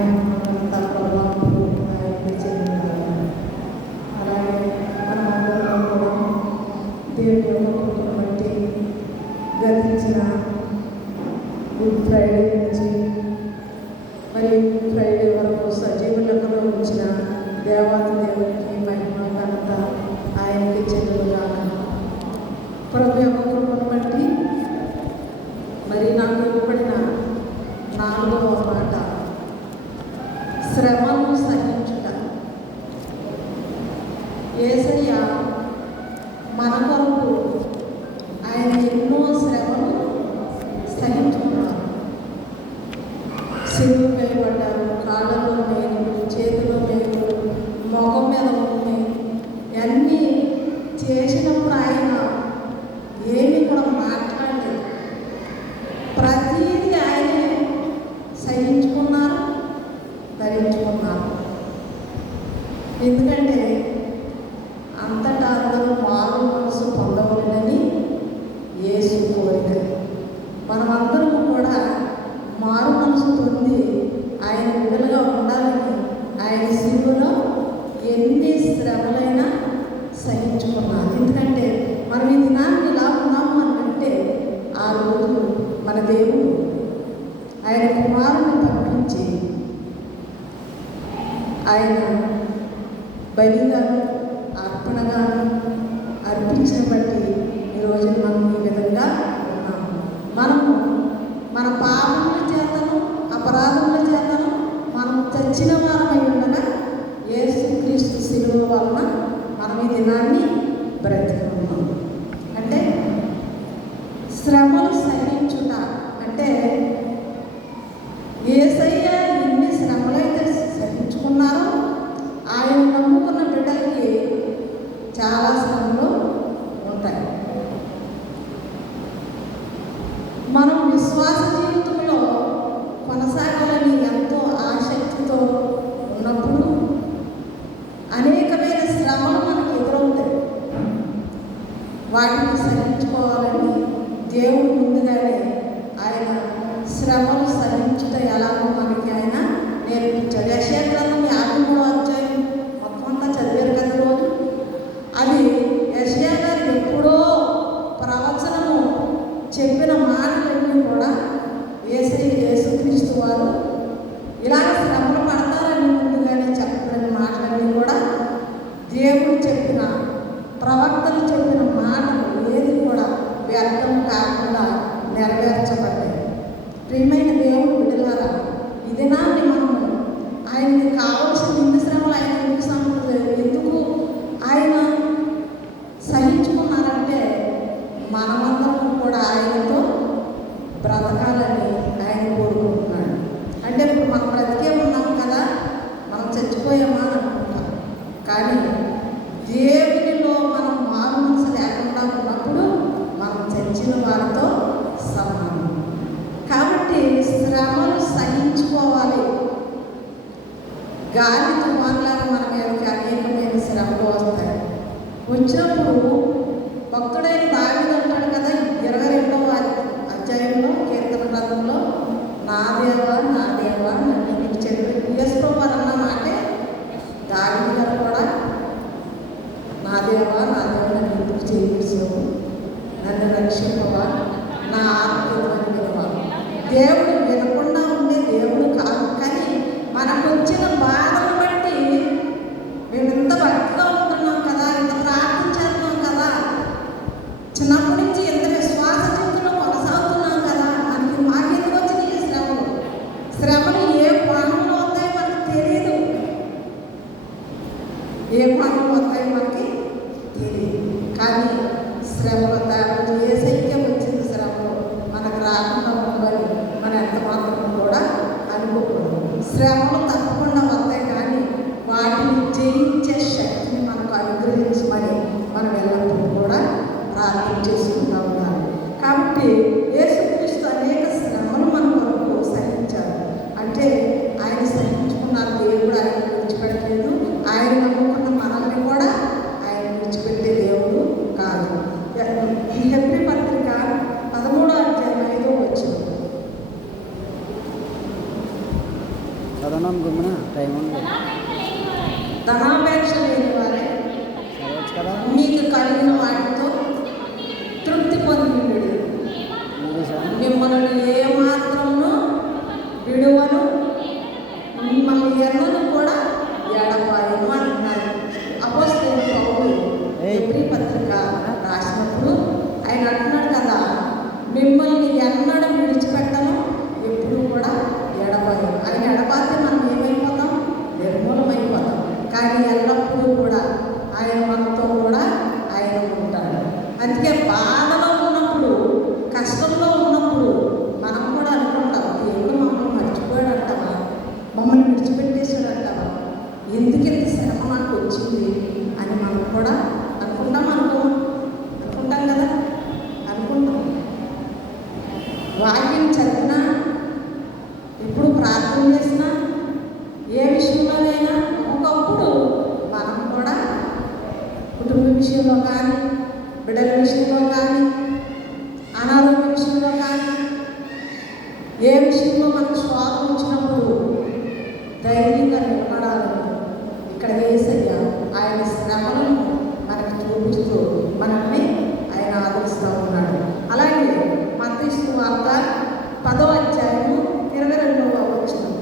మహిమంతా ప్రభావం ఆయనకి చెందింది. అలాగే మనమందరం కూడా దేవుని యొక్క కృపను బట్టి గతించిన గుడ్ ఫ్రైడే నుంచి మరి గుడ్ ఫ్రైడే వరకు సజీవులలో ఉంచిన దేవాది దేవునికి మహిమ ఘనత ఆయనకి చెందుగాక. ప్రభు యొక్క కృపను బట్టి మరి నాకు ఇవ్వబడిన 4వ మాట శ్రమను సహించుట. యేసయ్య మన కొరకు ఆయన ఎన్నో శ్రమలు సహించుకున్నారు. సిలువ వేయబడ్డారు, కాళ్ళలో మేకులు, చేతిలో మేకులు, మొఖం మీద ఉన్నాయి. అన్నీ చేసినప్పుడు ఆయన ఏమీ కూడా మాట్లాడలేదు. ప్రతీది ఆయనే సహించుకున్నారు, ధరించుకున్నారు. ఎందుకంటే అంతటా అందరూ మారు మనసు పొందవలెనని యేసు కోరిక. మనమందరము కూడా మారు మనసు పొంది ఆయన బిడ్డలుగా ఉండాలని ఆయన సిలువలో ఎన్ని శ్రమలైనా సహించుకున్నారు. ఎందుకంటే మనం ఈ దినాన్ని ఇలా ఉన్నాము అంటే ఆ రోజు మన దేవుడు ఆయన కుమారుని పంపించి ఆయన బలిగాను అర్పణగాను అర్పించిన బట్టి ఈరోజు మనం ఈ విధంగా ఉన్నాము. మనము మన పాపముల చేతను అపరాధముల చేతను మనం చచ్చిన వారమై ఉండగా యేసుక్రీస్తు సిలువ వలన మనం ఈ దినాన్ని బ్రతికి ఉన్నాం. అంటే శ్రమలు సహించుట అంటే యేసయ్య ఎన్ని శ్రమలైతే సహించుకున్నారో ఆయన నమ్ముకున్న బిడ్డలకి చాలా శ్రమలు ఉంటాయి. మనం విశ్వాస జీవితంలో కొనసాగాలని ఎంతో ఆసక్తితో ఉన్నప్పుడు అనేకమైన శ్రమలు మనకు ఎదురవుతాయి. వాటిని సహించుకోవాలని దేవుడు ముందుగానే ఆయన శ్రమలు సహించుట ఎలాగో మనకి ఆయన నేర్పించాడు. యెషయా గ్రంథం 53వ అధ్యాయం మొత్తం అంతా చదివారు కదా రోజు. అది యెషయా గారు ఎప్పుడో ప్రవచనము చెప్పిన మాటలన్నీ కూడా యేసుక్రీస్తు వారు ఇలాగ శ్రమలు పడతారని ముందుగానే చెప్పబడిన మాటలన్నీ కూడా దేవుడు చెప్పిన ప్రవక్తలు చెప్పిన మాటలు ఏది కూడా వ్యర్థం కాకుండా నెరవేర్చబడ్డాయి. ప్రియమైన దేవుడు బిడ్డలారా, ఈ దినాన్ని మనము ఆయనకి కావాల్సిన ఇన్ని శ్రమలు ఆయన ఎందుకు ఆయన సహించుకున్నారంటే మనమందరం కూడా ఆయనతో బ్రతకాలని ఆయన కోరుకుంటున్నాడు. అంటే ఇప్పుడు మనం బ్రతికే ఉన్నాం కదా, మనం చచ్చిపోయామా అని అనుకుంటాం. కానీ దేవునిలో మనం మారు మనసు లేకుండా ఉన్నప్పుడు మనం చచ్చిన వారితో సమానం. కాబట్టి శ్రమలు సహించుకోవాలి. గాలి తుఫాన్లాగా మన మీదకి అనేకమైన శ్రమలు వస్తాయి. వచ్చినప్పుడు భక్తుడైన దావీదు అంటాడు కదా 22వ అధ్యాయంలో కీర్తన గ్రంథంలో, నా దేవా నన్ను నీకు చెడు యేసుప్రభువారు అన్న మాటే దావీదు గారు కూడా, నా దేవా నన్ను ఎందుకు చేయించావు, నన్ను రక్షింపవా, నా ఆత్మని వినవా. దేవుడు వినకుండా ఉండే దేవుడు కాదు. కానీ మనకు వచ్చిన బాధను బట్టి మేము ఇంత భక్తిగా ఉంటున్నాం కదా, ఇంత ప్రార్థన చేస్తున్నాం కదా, చిన్నప్పటి నుంచి ఎంత విశ్వాస జీవితంలో కొనసాగుతున్నాం కదా, మనకి మాకెందుకు వచ్చిన ఈ శ్రమలు ఏ కోణంలో వస్తాయో మనకు తెలియదు. ఏ కోణంలో వస్తాయో మనకి తెలియదు. కానీ శ్రమలు దాని ఏ సంఖ్య వచ్చింది శ్రమలు మనకు రాకుండా ఉండాలి మనం ఎంత మాత్రం కూడా అనుకోకూడదు. శ్రమలు తప్పకుండా వస్తాయి, కానీ వాటిని జయించే శక్తిని మనకు అనుగ్రహించమని మనం ఎల్లప్పుడూ కూడా ప్రార్థన చేసుకుంటూ ఉండాలి. కాబట్టి యేసుక్రీస్తు అనేక శ్రమలు మన కొరకు సహించారు. అంటే ఆయన సహించుకున్నారు. దేవుడు ఆయన విడిచిపెట్టలేదు. ఆయన నమ్ముకున్న మనల్ని కూడా ఆయన విడిచిపెట్టే దేవుడు కాదు. హెబ్రీ పత్రిక 13వ అధ్యాయం 5వ వచనం. చదవడం గుమ్మిన టైం ఉంది. ధనాపేక్ష లేని వారే చదవచ్చు కదా. మీకు కలిగిన వాటితో తృప్తి పొందిండు. మిమ్మల్ని ఏమాత్రమును విడువను, మిమ్మల్ని ఎన్నను కూడా ఎడబాయను అంటున్నారు. అపోస్తలుడైన పౌలు ఎబ్రీ పత్రిక రాసినప్పుడు ఆయన అంటున్నాడు కదా, మిమ్మల్ని ఎన్నడూ విడిచిపెట్టను, ఎప్పుడు కూడా ఎడబాయను. ఆయన ఎడబాతే మనం ఏమైపోతాం? నిర్మూలమైపోతాం. కానీ ఎల్లప్పుడూ కూడా ఆయన మనతో కూడా ఆయన ఉంటాడు. అందుకే బాధలో ఉన్నప్పుడు, కష్టంలో ఉన్నప్పుడు మనం కూడా అనుకుంటాం, దేవుడు మమ్మల్ని మర్చిపోయాడు అంటావా, మమ్మల్ని విడిచిపెట్టేశాడు అంటావా, ఎందుకు ఇంత శ్రమ నాకు వచ్చింది అని మనం కూడా అనుకుంటాం కదా, అనుకుంటాం. వాక్యం చదివినా, ఇప్పుడు ప్రార్థన చేసినా, ఏ విషయంలోనైనా ఒకప్పుడు మనం కూడా కుటుంబ విషయంలో కానీ, బిడ్డల విషయంలో కానీ, అనారోగ్య విషయంలో కానీ, ఏ విషయంలో మనకు శ్వాసం వచ్చినప్పుడు ధైర్యంగా నిలబడాలని ఇక్కడ యేసయ్య ఆయన శ్రమలను మనకి చూపిస్తూ మనల్ని ఆయన ఆదరిస్తూ ఉన్నాడు. అలాగే మత్తయి సువార్త 10వ అధ్యాయము 22వ వచనం.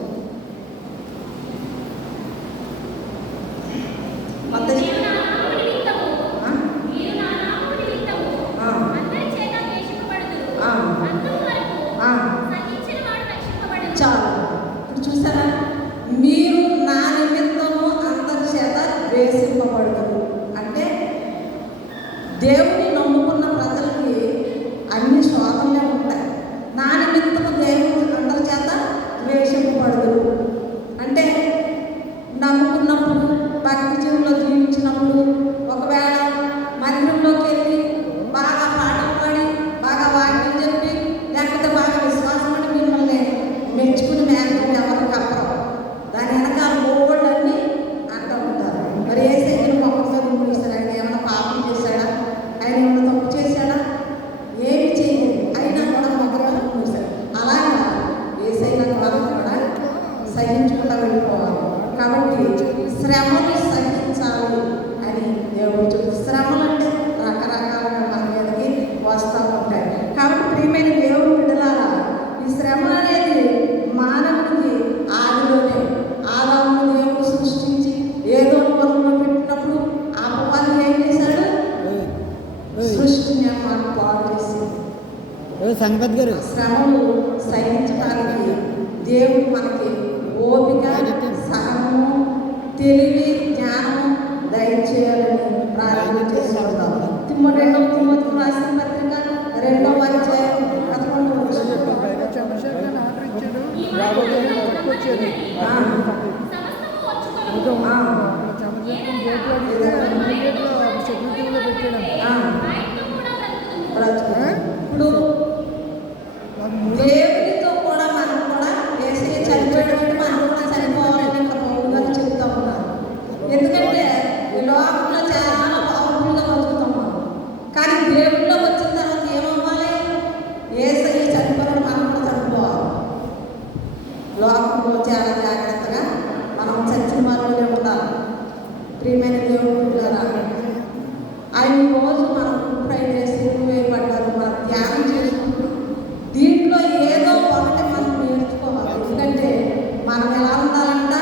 చాలు. ఇప్పుడు చూసారా, మీరు నా నిమిత్తము అందరి చేత ద్వేషింపబడతారు అంటే దేవుని నమ్ముకున్న ప్రజలకి అన్ని శోధనలే ఉంటాయి. నా నిమిత్తము దేవుడు అందరి చేత ద్వేషింపబడదు అంటే నమ్ముకున్నప్పుడు, భక్తి జీవుల్లో జీవించినప్పుడు, ఒకవేళ మందిరంలోకి వెళ్ళి బాగా పాటలు పాడి, బాగా వాక్యం చెప్పి, లేకపోతే బాగా విశ్వాసం అని మిమ్మల్ని మెచ్చుకుని మేరకు ఎవరు కప్పరు. దాని వెనకాల ఓళ్ళన్నీ అంటూ ఉంటారు. మరి ఏ సైకిల్ మొక్కగా రూపొస్తారు? ఆయన ఏమైనా పాపం చేశాడా? ఆయన ఏమైనా తప్పు చేశాడా? ఏమి చేయలేదు, అయినా కూడా మొక్కగా రూపొస్తారు. అలాగా ఏసైనా మనం కూడా సహించుకుంటూ వెళ్ళిపోవాలి. కాబట్టి శ్రమలు సహించాలి అని దేవుడు చెప్తాడు. శ్రమలు అంటే రకరకాలుగా మన మీదకి వస్తూ ఉంటాయి. కాబట్టి ప్రియమైన దేవుడు బిడ్డలారా, ఈ శ్రమ అనేది మానవుడికి ఆదిలోనే ఆదామును దేవుడు సృష్టించి ఏదో పొలంలో పెట్టినప్పుడు ఆ పొలాన్ని ఏం చేశాడు? సృష్టిని అన్నమాట పాడు చేసి సంగతి గారు శ్రమలు సహించడానికి దేవుడు మనకి ఓపిక, సహనము, తెలివి, జ్ఞానము దయచేయాలని ప్రార్థన చేసుకుంటాం. 2వ తిమోతికి రాసిన పత్రిక 2వ అధ్యాయం 11వ వచనం. ఇప్పుడు దేవునితో కూడా మనం కూడా యేసయ్య చనిపోయినట్టు మనం కూడా చనిపోవాలని ఇక్కడ పౌలు గారు చెప్తా ఉన్నారు. ఎందుకంటే ఈ లోకంలో చాలా పవర్ఫుల్గా బతుకుతున్నాం, కానీ దేవుళ్ళో వచ్చిన తర్వాత ఏమవ్వాలి? యేసయ్య చనిపోయినట్టు మనం కూడా చనిపోవాలి. లోకంలో చాలా జాగ్రత్తగా మనం చచ్చిన వాళ్ళనే ఉండాలి. ప్రియమైన దేవుడు కదా, ఆయన రోజు మనం ఫ్రై చేసి వేయబడ్డారు, మనం ధ్యానం చేసుకుంటూ దీంట్లో ఏదో ఒకటి మనం నేర్చుకోవాలి. ఎందుకంటే మనం ఎలా ఉండాలంట?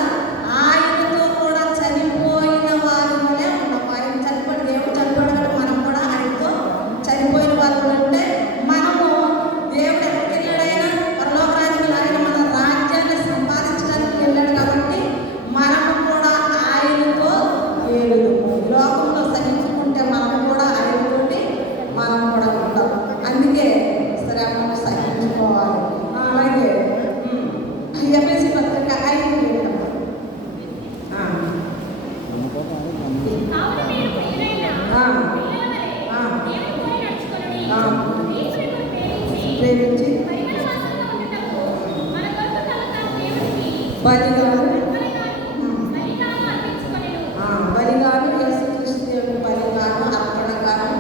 ఆయనతో కూడా చనిపోయిన వారి వలె ఉన్నాం. ఆయన చనిపోయిన దేవుడు చనిపోయాడు కదా, మనం కూడా ఆయనతో చనిపోయిన వారు అంటే మనము దేవుడు ఎక్కడికి వెళ్ళాడైనా పరలోక రాజ్యంలో ఆయన మన రాజ్యాన్ని సంపాదించడానికి వెళ్ళాడు. కాబట్టి మనము కూడా ఆయనతో ఏలుదుము. లోకంలో సహించుకుంటే మనం కూడా ఆయనతోటి మనం కూడా ఉంటాం. అందుకే శ్రమను సహించుకోవాలి. అలాగే ఎఫెసీ పత్రిక 5:7. ప్రేమించి బలిగాను యేసుక్రీస్తు దేవుని బలిగాను అర్పణగాను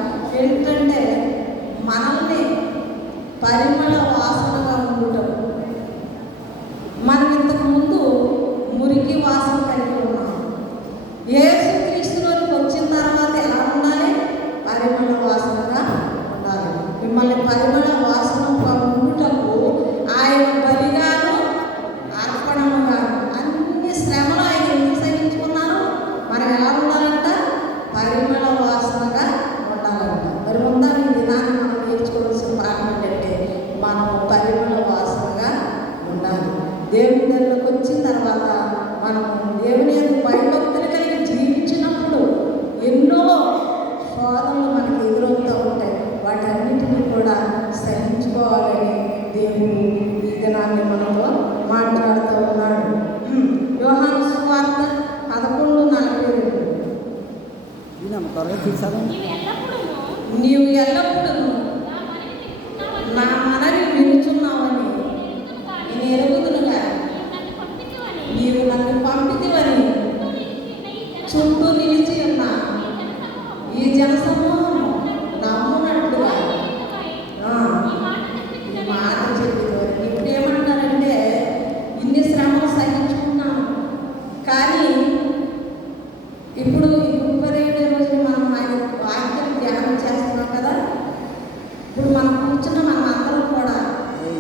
ఏంటంటే మనల్ని పరిమళ వాసనగా ఉండటం. మనం ఇంతకుముందు మనం దేవుని యందు భయభక్తులు కలిగి జీవించినప్పుడు ఎన్నో శోధనలు మనకు ఎదురవుతూ ఉంటాయి. వాటన్నిటిని కూడా సహించుకోవాలని దేవుడు ఈ దినాన్ని మనతో మాట్లాడుతూ ఉన్నాడు. యోహాను సువార్త 11:42. త్వరగా తీసాలండి. నీవు ఎల్లప్పుడూ నా మనవి వినుచున్నావని నేను ఎరుగుదునుగా, నీవు నన్ను పంపితివని చుట్టూ నిలిచి ఉన్న ఈ జనసమూహం నమ్మునట్లుగా ఈ మాట చెప్పేవారు. ఇప్పుడు ఏమంటారంటే ఇన్ని శ్రమలు సహించుకున్నాము, కానీ ఇప్పుడు ఈ రోజు మనం ఆయన వాక్యం ధ్యానం చేస్తున్నాం కదా. ఇప్పుడు మనం కూర్చున్న మనం అందరం కూడా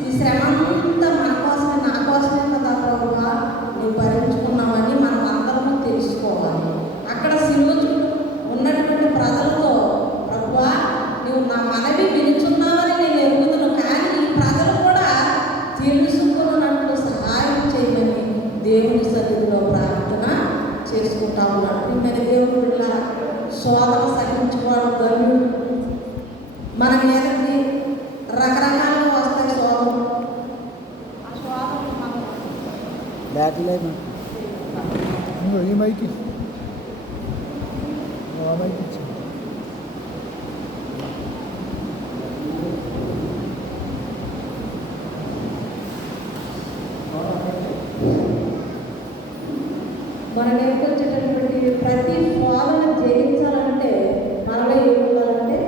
ఈ శ్రమ అంతా మన కోసమే, నా కోసమే కదా ప్రభువా నువ్వు భరించుకున్నామని మనం అందరం తెలుసుకోవాలి. అక్కడ సిలువ ఉన్నటువంటి ప్రజలతో ప్రభువా నువ్వు నా మనవి వినుచున్నావని నేను ఎరుగుదును, కానీ ఈ ప్రజలు కూడా తెలుసుకున్నట్లు సహాయం చేయమని దేవుని సన్నిధిలో ప్రార్థన చేసుకుంటా ఉన్నాడు. నేను దేవుడు శోధన సహించుకోవడం ధన్యుడు. మన మీదకి రకరకాలుగా వస్తాయి శోధన. ఆ శోధన మనం బ్యాక్ లేదు ఈ మైకి మైకి ఇచ్చి మన నేర్కొచ్చేటటువంటి ప్రతి శోధన జయించాలంటే మనలో ఏమి ఉండాలంటే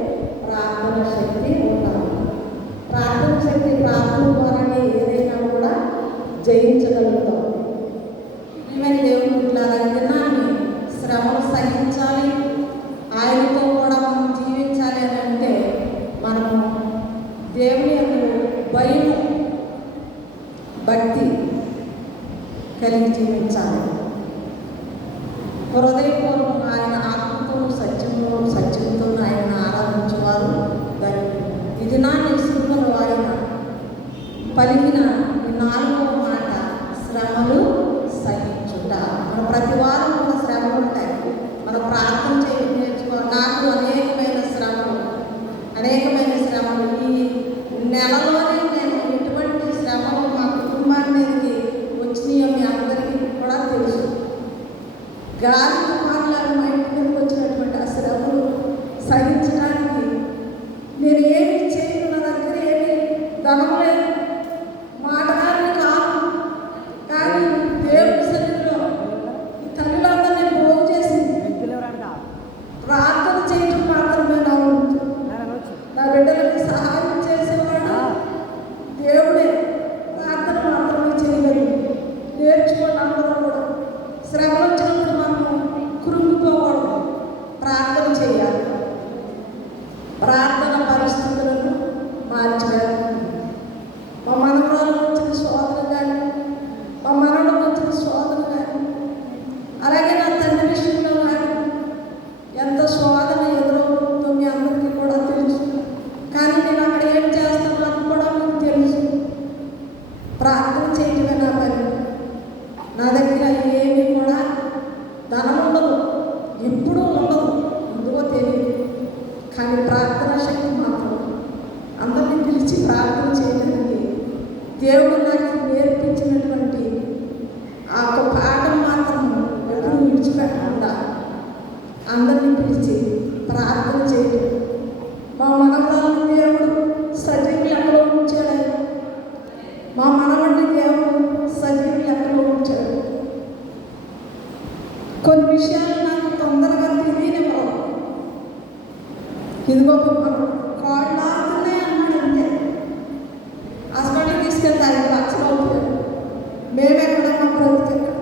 ప్రార్థన శక్తి ఉండాలి. ప్రార్థన శక్తి, ప్రార్థన ద్వారానే ఏదైనా కూడా జయించగలుగుతాం. ఈమెను దేవుని దినాన్ని శ్రమలు సహించాలి, ఆయనతో కూడా మనం జీవించాలి అని అంటే మనము దేవుని యందు భయం, భక్తి కలిగి జీవించాలి. హృదయపూర్వకం ఆయన ఆత్మతో సత్యంతో ఆయన ఆరాధించేవారు ధన్యులు. ఈ దినాన్ని సిలువలో ఆయన పలికిన ఈ 4వ మాట శ్రమలు సహించుట. మన ప్రతి వారం ఒక శ్రమలు ఉంటాయి. మనం ప్రార్థన నేర్చుకోవాలి. నాకు అనేకమైన శ్రమలు ఈ నెలలోనే నేను ఎటువంటి శ్రమలు మా కుటుంబానికి వచ్చినాయో మీ అందరికీ కూడా తెలుసు. గాలి తుఫాన్లను మా ఇంటి మీదకి వచ్చినటువంటి ఆ శ్రమలు సహించడానికి నేను ఏమి చేయను, నా దగ్గర ఏమి ధనం లేదు, మాటగారిని కాదు, కానీ దేవుడి సన్నిధిలో ఈ తల్లిదండ్రులు నేను భోజనం చేసి ప్రార్థన చేయడం మాత్రమే నా వంతు. నా బిడ్డలకి సహాయం చేసేవాడు దేవుడే. ప్రార్థన మాత్రమే చేయగలరు. నేర్చుకోండి అందరూ కూడా. శ్రమలు వచ్చినప్పుడు మనం కృంగిపోకూడదు, ప్రార్థన చేయాలి. ప్రార్థన పరిస్థితులను మార్చగలరు. మా మనవరాలకు వచ్చిన శోధన కానీ, మా మనవలకు వచ్చిన శోధన కానీ, అలాగే నా తండ్రి విషయంలో కానీ ఎంత శోధన ఎదురవుతుందో మీ అందరికీ కూడా తెలుసు. కానీ నేను అక్కడ ఏం చేస్తాను నాకు కూడా మీకు తెలుసు. ప్రార్థన చేయడమే నా పని. నా దగ్గర ఏమి కూడా ధనం ఉండదు, ఎప్పుడూ ఉండదు, ఎందుకో తెలియదు. కానీ ప్రార్థన శక్తి మాత్రం అందరినీ పిలిచి ప్రార్థన చేయడానికి దేవుడు నాకు నేర్పించినటువంటి ఆ ఒక పాఠం మాత్రం ఎప్పుడు విడిచిపెట్టకుండా అందరినీ పిలిచి ప్రార్థన చేయడం. మా మనవరాలను దేవుడు సజీవులు ఎక్కడో ఉంచాడు. మా మనవడిని దేవుడు సజీవులు ఎక్కడో ఉంచాడు. కొన్ని విషయాలు నాకు తొందరగా తెలియనివ్వరు. ఇదిగో కాళ్ళు ఆడుతున్నాయి అన్నాడు. అంతే హాస్పిటల్కి తీసుకెళ్తే 5 లక్షలు అవుతుంది. మేమెక్కడ మా బ్రతికెక్కడ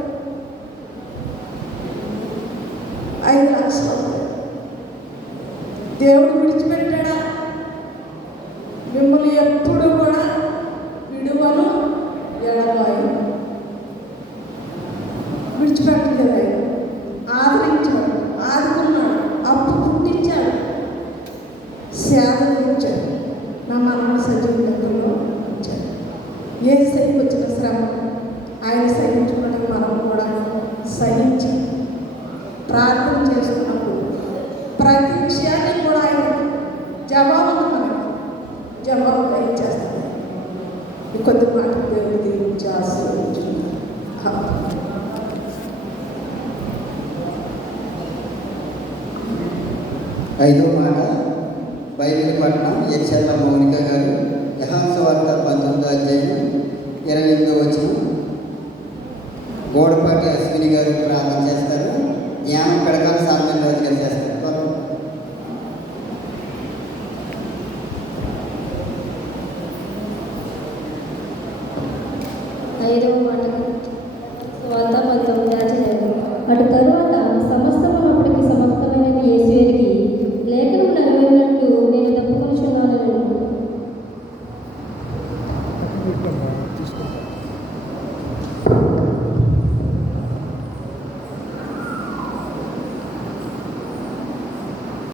5 లక్షలు అవుతుంది. దేవుడు విడిచిపెట్టాడా? మిమ్మల్ని ఎప్పుడు కూడా విడువను ఎడబాయి విడిచిపెట్టలేదు. ఆయన ఆదరించాడు, ఆదుకున్నాడు, అప్పు పుట్టించాడు, సేవలు ఇచ్చాడు. నా మనల్ని సజీవులలో ఉంచాడు. ఏ సైకి వచ్చిన శ్రమ ఆయన సహించుకోవడానికి మనం కూడా ప్రార్థన చేస్తున్నప్పుడు ప్రతి విషయాన్ని కూడా ఆయన జవాబు మనకి జవాబుగా ఇచ్చేస్తాడు. ఈ కొద్ది మాట దేవుడు దీవించి ఆశీర్వదించుకున్నాడు. ఐదో మాట బైబిల్ పట్టణం ఎక్సెల్ల మౌనిక గారు యెహోవా వార్త 19వ అధ్యాయం 28వ వచనం. గోడపాటి అశ్విని గారు ప్రార్థన చేస్తారు. జ్ఞానం పెడకాల సామాన్య రాజు గారు చేస్తారు. ఐదవ మాట వార్త 19వ అధ్యాయం. అటు తరువాత సమస్తము అప్పటికి సమస్తమైనది యేసు ఎరిగి లేఖనం నెరవేరినట్లు నేను తప్పుకొనుచున్నానని. పెట్టమ్మా